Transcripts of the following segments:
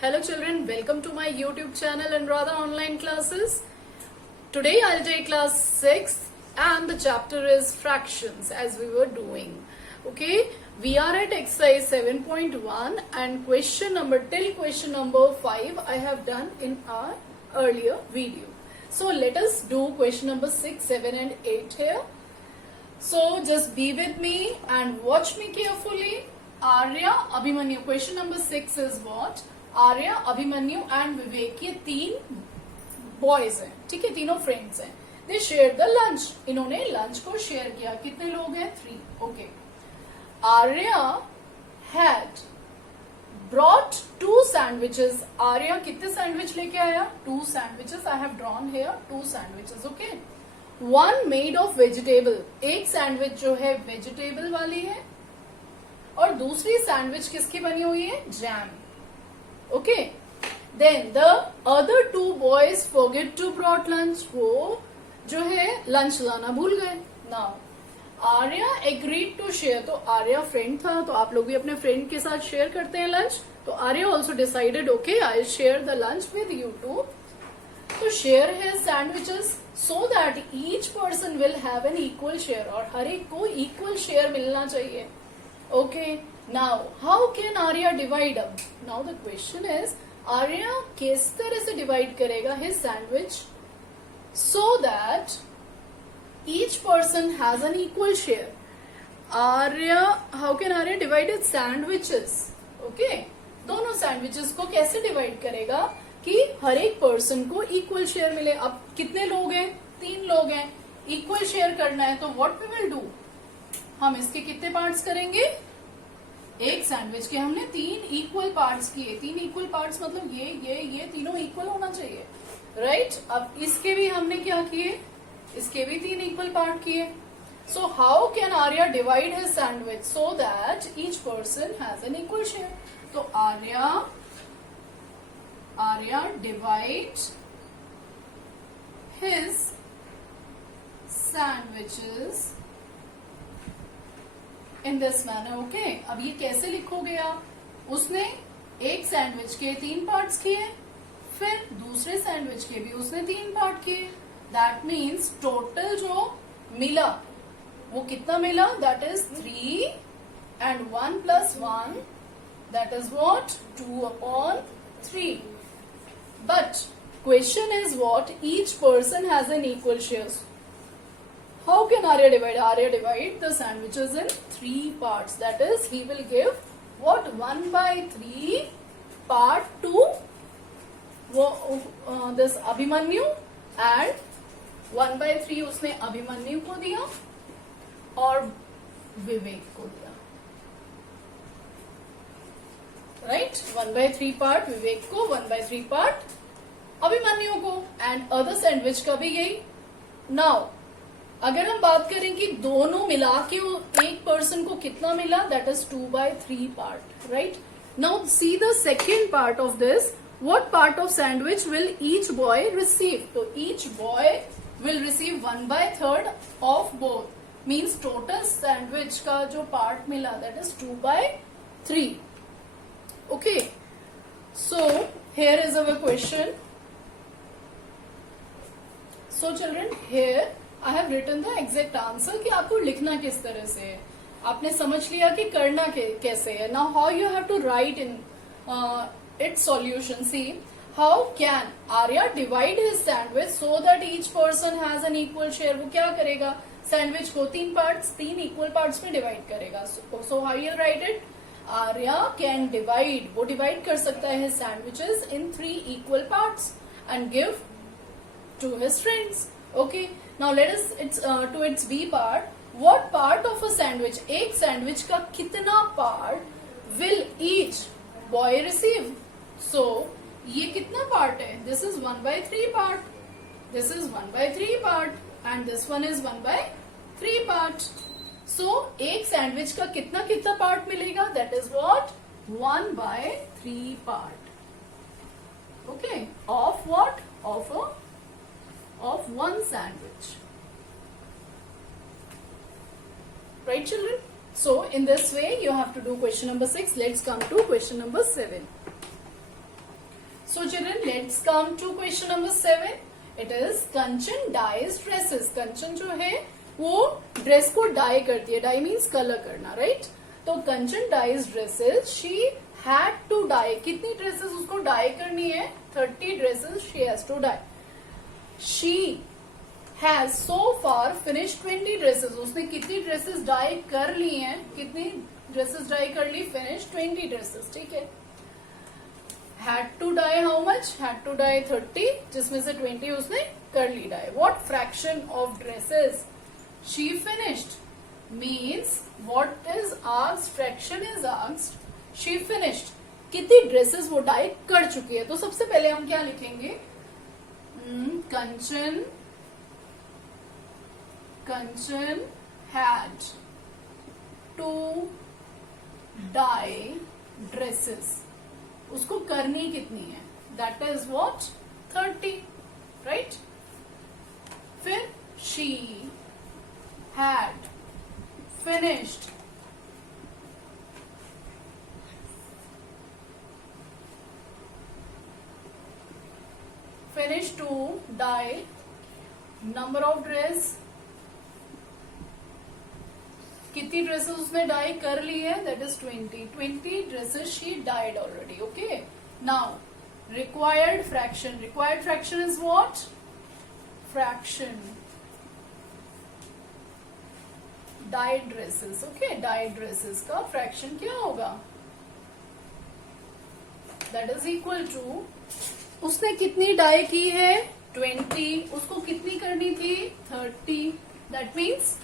Hello children, welcome to my YouTube channel Anuradha Online Classes. Today I'll take class 6 and the chapter is fractions as we were doing. Okay, we are at exercise 7.1 and question number 5 I have done in our earlier video. So let us do question number 6, 7 and 8 here. So just be with me and watch me carefully. Arya, Abhimanyu, question number 6 is what? Arya, Abhimanyu and Vivek ये तीन boys हैं, ठीक है, तीनों friends हैं. They share the lunch, इन्होंने lunch को share किया. कितने लोग हैं? 3. Okay. Arya had brought 2 sandwiches. Arya कितने सैंडविच लेके आया? 2 sandwiches. I have drawn here 2 sandwiches. Okay. 1 made of vegetable. एक सैंडविच जो है वेजिटेबल वाली है और दूसरी सैंडविच किसकी बनी हुई है? Jam. Okay. Then the other 2 boys forget to brought lunch. वो जो है लंच लाना भूल गए. Now Arya agreed to share. तो आर्या फ्रेंड था, तो आप लोग भी अपने फ्रेंड के साथ शेयर करते हैं लंच. तो Arya also decided, okay, I'll share the lunch with you too. तो share his sandwiches so that each person will have an equal share. और हर एक को equal share मिलना चाहिए. Okay. Now, how can Arya divide up? Now the question is, Arya किस तरह से divide करेगा his sandwich so that each person has an equal share? Arya, how can Arya divide his sandwiches? Okay, दोनों sandwiches को कैसे divide करेगा कि हर एक person को equal share मिले? अब कितने लोग हैं? 3 लोग हैं. Equal share करना है तो what we will do? हम इसके कितने parts करेंगे? एक सैंडविच के हमने 3 इक्वल पार्ट्स किए. 3 इक्वल पार्ट्स मतलब ये तीनों इक्वल होना चाहिए, राइट? अब इसके भी हमने क्या किए? इसके भी 3 इक्वल पार्ट किए. So how can Arya divide his sandwich so that each person has an equal share? तो Arya divide his sandwiches in this manner. Okay. अब ये कैसे लिखोगे आप? उसने एक सैंडविच के 3 पार्ट्स किए, फिर दूसरे सैंडविच के भी उसने 3 पार्ट किए. दैट मीन्स टोटल जो मिला वो कितना मिला? That is 3 and 1 plus 1 that is what? 2/3. But question is what? Each person has an equal share. How can Arya divide? Arya divide the sandwiches in 3 parts. That is, he will give what? 1/3 part to this Abhimanyu and 1/3 उसने अभिमन्यु को दिया और विवेक को दिया. Right? 1/3 part विवेक को, 1/3 part Abhimanyu को and other sandwich का भी यही. नाउ अगर हम बात करें कि दोनों मिला के एक पर्सन को कितना मिला, that is 2/3 part, right? Now see the second part of this. What part of sandwich will each boy receive? तो each boy will receive 1/3 of both. Means total sandwich का जो पार्ट मिला that is 2/3. Okay. So here is our question. So children, here I have written the exact answer कि आपको लिखना किस तरह से है. आपने समझ लिया कि करना कैसे है. Now how you have to write in its solution. See, how can Arya divide his sandwich so that each person has an equal share? वो क्या करेगा? सैंडविच को 3 इक्वल पार्ट्स में डिवाइड करेगा. So how you write it? Arya can divide. वो divide कर सकता है his sandwiches in 3 equal parts and give to his friends. Okay. Now let us to its B part. What part of a sandwich? एक sandwich का कितना part will each boy receive? So ये कितना part है? This is 1/3 part. This is 1/3 part and this one is 1/3 part. So एक sandwich का कितना part मिलेगा? That is what? 1/3 part. Okay. Of what? Of one sandwich. Right, children? So in this way you have to do question number 6. Let's come to question number 7. So children, let's come to question number 7. It is Kanchan dyes dresses. Kanchan जो है वो dress को die करती है. Die means colour करना, right? तो Kanchan dyes dresses. She had to dye. कितनी dresses उसको डाई करनी है? 30 dresses she has to dye. She has so far finished 20 dresses. उसने कितनी ड्रेसेस डाई कर ली हैं? कितनी ड्रेसेस डाई कर ली? Finished 20 dresses. ठीक है. Had to dye how much? Had to dye 30, जिसमें से 20 उसने कर ली die. What fraction of dresses she finished? Means what is asked, fraction is asked. She finished. कितनी ड्रेसेस वो डाई कर चुकी है? तो सबसे पहले हम क्या लिखेंगे? Kanchan had to dye dresses. उसको करनी कितनी है? That is what? 30, right? फिर she had finished to dye number of dress. कितनी ड्रेसेस उसने डाई कर ली है? That is 20 dresses she dyed already. Okay. Now required fraction. Required fraction is what? Fraction dyed dresses. Okay. Dyed dresses का fraction क्या होगा? That is equal to, उसने कितनी die की है? 20. उसको कितनी करनी थी? 30. That means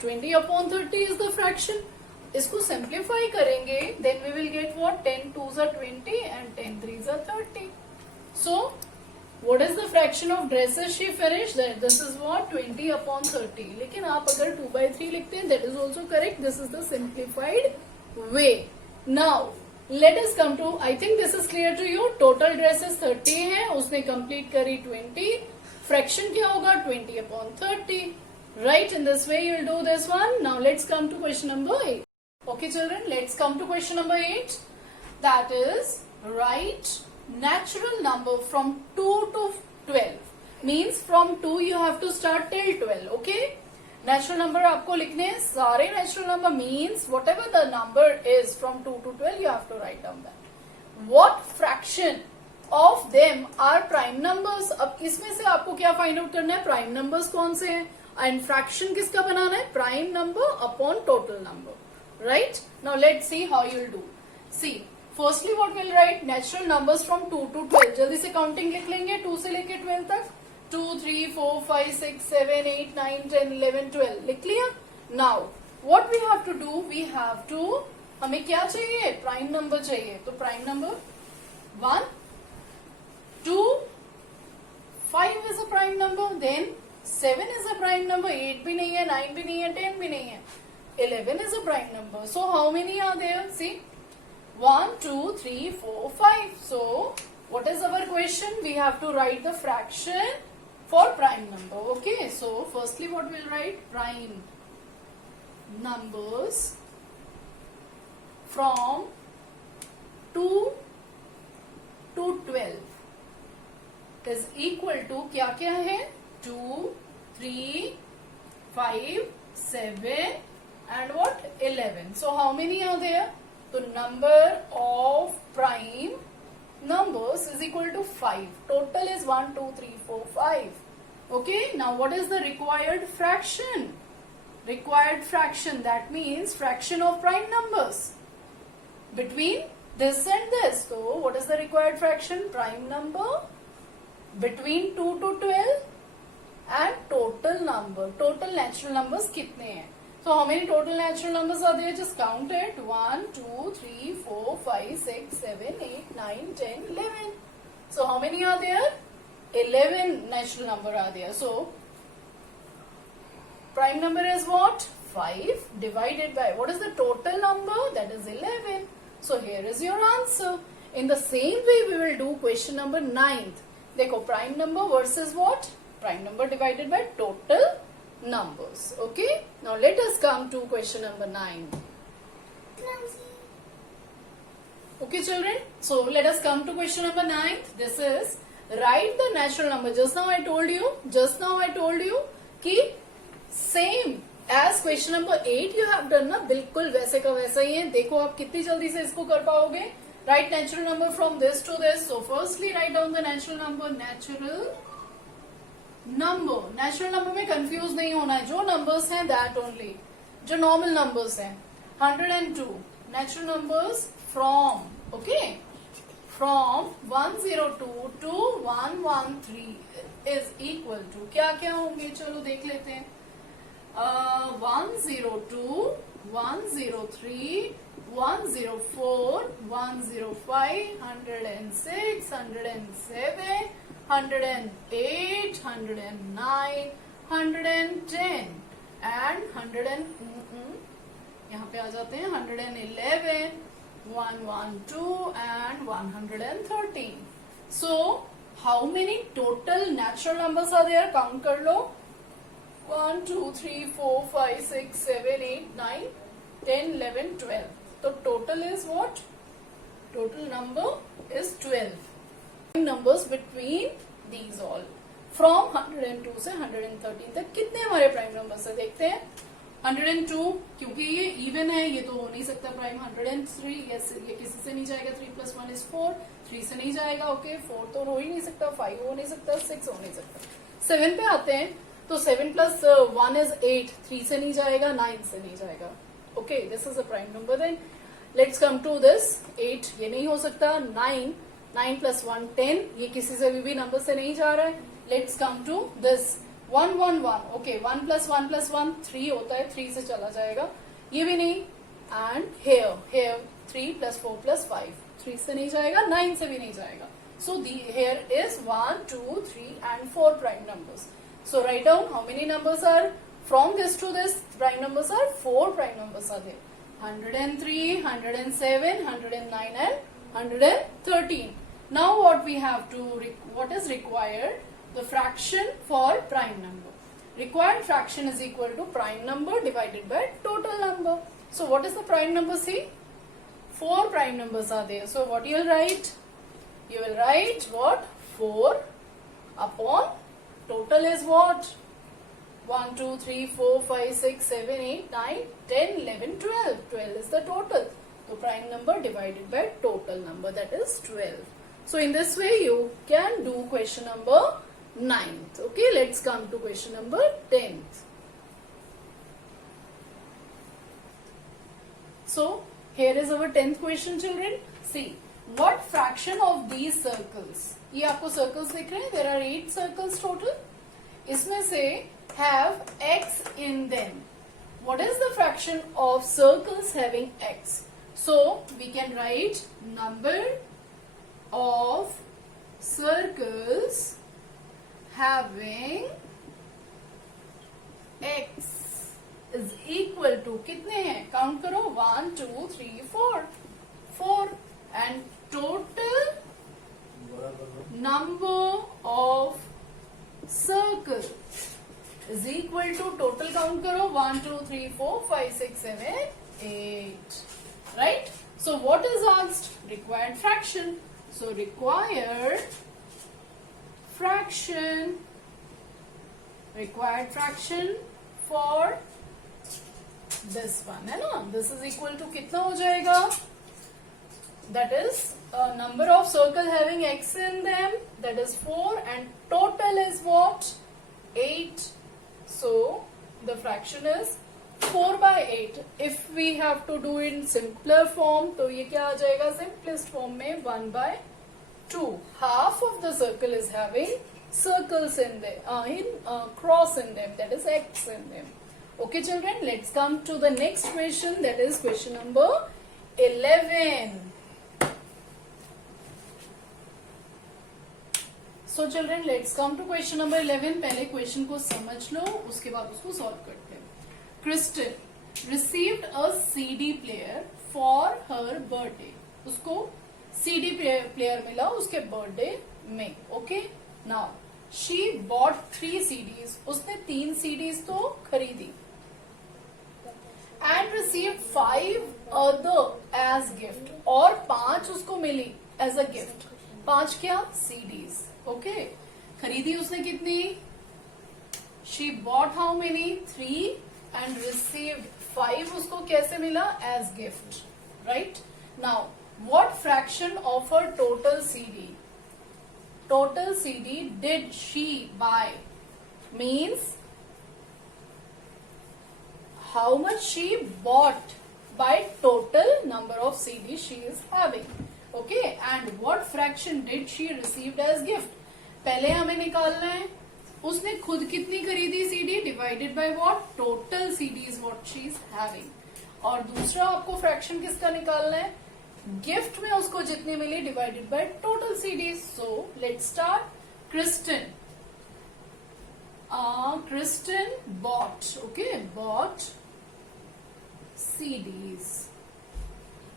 20 upon 30 is the fraction. इसको simplify करेंगे, then we will get what? 10 2s are 20 and 10 3s are 30. So what is the fraction of dresses she finished? This is what? 20 upon 30. लेकिन आप अगर 2/3 लिखते हैं, that is also correct. This is the simplified way. Now let us come to, I think this is clear to you. Total dresses 30 है, उसने complete करी 20. Fraction क्या होगा? 20 upon 30. Right, in this way you will do this one. Now let's come to question number 8. Okay children, let's come to question number 8. That is, write natural number from 2 to 12. Means from 2 you have to start till 12. Okay. Natural number आपको लिखने हैं सारे. Natural number means whatever the number is from 2 to 12 you have to write down that. What fraction of them are prime numbers? अब इसमें से आपको क्या find out करना है? Prime numbers कौन से हैं? And fraction किसका बनाना है? Prime number upon total number. Right? Now let's see how you'll do. See, firstly what we'll write? Natural numbers from 2 to 12. जल्दी से counting लिख लेंगे 2 से लेके 12 तक. 2, 3, 4, 5, 6, 7, 8, 9, 10, 11, 12. लिख लिया? Now, what we have to do? We have to, हमें क्या चाहिए? Prime number चाहिए. तो prime number 1, 2, 5 is a prime number. Then 7 is a prime number. 8 भी नहीं है, 9 भी नहीं है, 10 भी नहीं है. 11 is a prime number. So how many are there? See, 1, 2, 3, 4, 5. So what is our question? We have to write the fraction for prime number. Okay. So firstly what we'll write? Prime numbers from 2 to 12 is equal to क्या क्या है? 2, 3, 5, 7 and what? 11. So how many are there? The number of prime numbers is equal to 5. Total is 1, 2, 3, 4, 5. Okay. Now what is the required fraction? Required fraction, that means fraction of prime numbers between this and this. So what is the required fraction? Prime number between 2 to 12 and total number. Total natural numbers कितने हैं? So how many total natural numbers are there? Just count it. 1, 2, 3, 4, 5, 6, 7, 8, 9, 10, 11. So how many are there? 11 natural number are there. So prime number is what? 5 divided by, what is the total number? That is 11. So here is your answer. In the same way we will do question number 9th. देखो prime number versus what? Prime number divided by total numbers. Okay. Now let us come to question number 9. Okay, children. So let us come to question number 9. This is write the natural number. Just now I told you कि same as question number 8 you have done ना, बिल्कुल वैसे का वैसा ही है. देखो आप कितनी जल्दी से इसको कर पाओगे. Write natural number from this to this. So firstly write down the natural number. Natural number में कंफ्यूज नहीं होना है. जो नंबर्स हैं that only. जो नॉर्मल नंबर्स हैं 102. Natural numbers from, okay, from 102 to 113 is equal to क्या क्या होंगे. चलो देख लेते हैं. 102, 103, 104, 105, 106, 107, 108, 109, 110 and 100 यहाँ पे आ जाते हैं 111, 112 and 113. So how many total natural numbers are there? Count कर लो. 1, 2, 3, 4, 5, 6, 7, 8, 9, 10, 11, 12. So total is what? Total number is 12. Numbers between these all. From 102 से 113 तक कितने हमारे प्राइम नंबर्स है देखते हैं. 102 क्योंकि ये इवन है, ये तो हो नहीं सकता प्राइम. 103 ये किसी से नहीं जाएगा. 3 + 1 is 4. 3 से नहीं जाएगा. ओके 4 तो हो ही नहीं सकता. 5 हो नहीं सकता. 6 हो नहीं सकता. 7 पे आते हैं तो 7 + 1 is 8. 3 से नहीं जाएगा. 9 से नहीं जाएगा. Okay this is a prime number. Then let's come to this. 8 ये नहीं हो सकता. 9 + 1 10. ये किसी से भी नंबर से नहीं जा रहा है. Let's come to this 1 1 1. Okay 1 + 1 + 1 3 होता है. 3 से चला जाएगा. ये भी नहीं. And here 3 + 4 + 5. 3 से नहीं जाएगा. 9 से भी नहीं जाएगा. So here is 1 2 3 and 4 prime numbers. So write down how many numbers are from this to this. Prime numbers are 4 prime numbers are there. 103, 107, 109 and 113. Now what we have to, what is required? The fraction for prime number. Required fraction is equal to prime number divided by total number. So what is the prime number? See, 4 prime numbers are there. So what you will write? You will write what? 4 upon total is what? 1 2 3 4 5 6 7 8 9 10 11 12. 12 is the total. So prime number divided by total number, that is 12. So in this way you can do question number 9th. Okay, let's come to question number 10th. So here is our 10th question, children. See, what fraction of these circles? ये आपको circles दिख रहे हैं? There are 8 circles total. इसमें से have x in them. What is the fraction of circles having x? So we can write number of circles having x is equal to कितने हैं? Count करो. 1 2 3 4. 4 and total number of circle is equal to total count करो. 1 2 3 4 5 6 7 8. Right? So what is asked? Required fraction. So required fraction for this one है ना. This is equal to कितना हो जाएगा? That is number of circle having x in them, that is 4, and total is what? 8. So the fraction is 4 by 8. If we have to do in simpler form, तो ये क्या आ जाएगा? Simplest form में 1 by 2. Half of the circle is having circles in them, cross in them, that is x in them. Okay, children, let's come to the next question, that is question number 11. So children, let's come to question number 11. पहले question को समझ लो, उसके बाद उसको solve करते हैं. Crystal received a CD player for her birthday. उसको CD player मिला उसके birthday में. Okay? Now she bought 3 CDs. उसने 3 CDs तो खरीदी. and received 5 other as gift. और 5 उसको मिली as a gift. 5 क्या? CDs. Okay. खरीदी उसने कितनी? She bought how many? 3 and received 5 उसको कैसे मिला? As gift. Right? Now, what fraction of her total CD? Total CD did she buy? Means how much she bought by total number of CDs she is having. Okay, and what fraction did she received as gift? पहले हमें निकालना है उसने खुद कितनी खरीदी CD divided by what? Total CDs what she is having. और दूसरा आपको फ्रैक्शन किसका निकालना है? गिफ्ट में उसको जितनी मिली divided by total CDs. So let's start. Kristen bought, okay, bought CDs.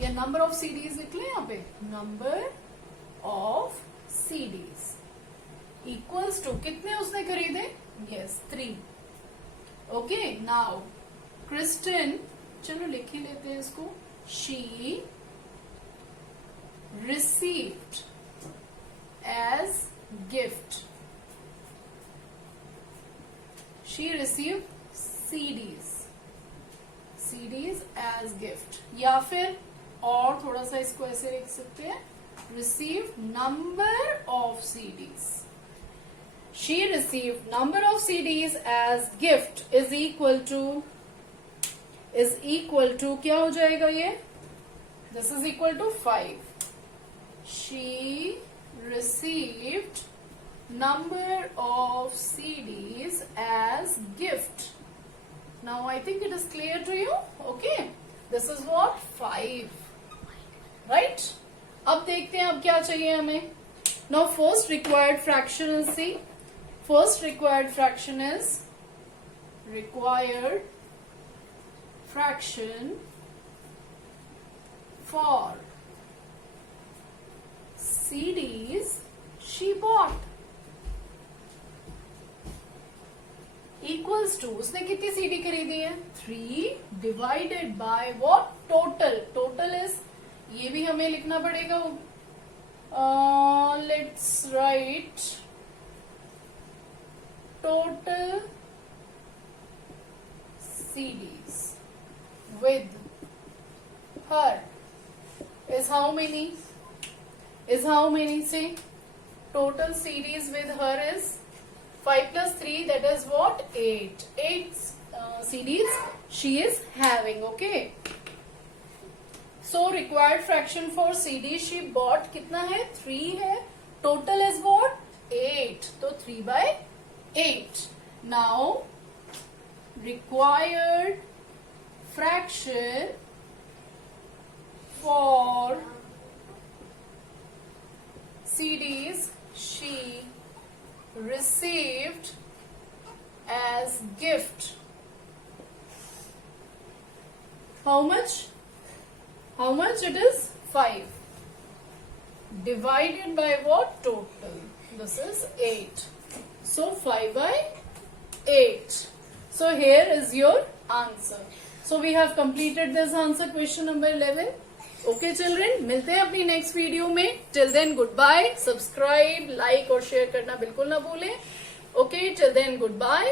या नंबर ऑफ CDs लिख ले यहाँ पे. Number of CDs equals to कितने उसने खरीदे? यस 3. ओके, नाउ क्रिस्टन, चलो लिख ही लेते हैं इसको. She received as gift. She received CDs as gift. या फिर और थोड़ा सा इसको ऐसे लिख सकते हैं. Received number of CDs. She received number of CDs as gift is equal to क्या हो जाएगा ये? This is equal to 5. She received number of CDs as gift. Now I think it is clear to you. Okay, this is what? 5. Right? अब देखते हैं अब क्या चाहिए हमें. Now first required fraction is see. First required fraction is required fraction for CDs she bought equals to उसने कितनी CD खरीदी है? 3 divided by what? Total. Total is ये भी हमें लिखना पड़ेगा. Let's write total CDs with her is how many? Say total CDs with her is 5 plus 3, that is what? 8. 8 CDs she is having. Okay, so required fraction for CD she bought कितना है? 3 है. Total is what? 8. तो 3 by 8. Now required fraction for CDs she received as gift. How much? How much it is? 5. Divided by what? Total. This is 8. So 5 by 8. So here is your answer. So we have completed this answer, question number 11. Okay children, मिलते हैं अपनी next video में. Till then good bye. Subscribe, like और share करना बिल्कुल ना भूलें. Okay, till then good bye.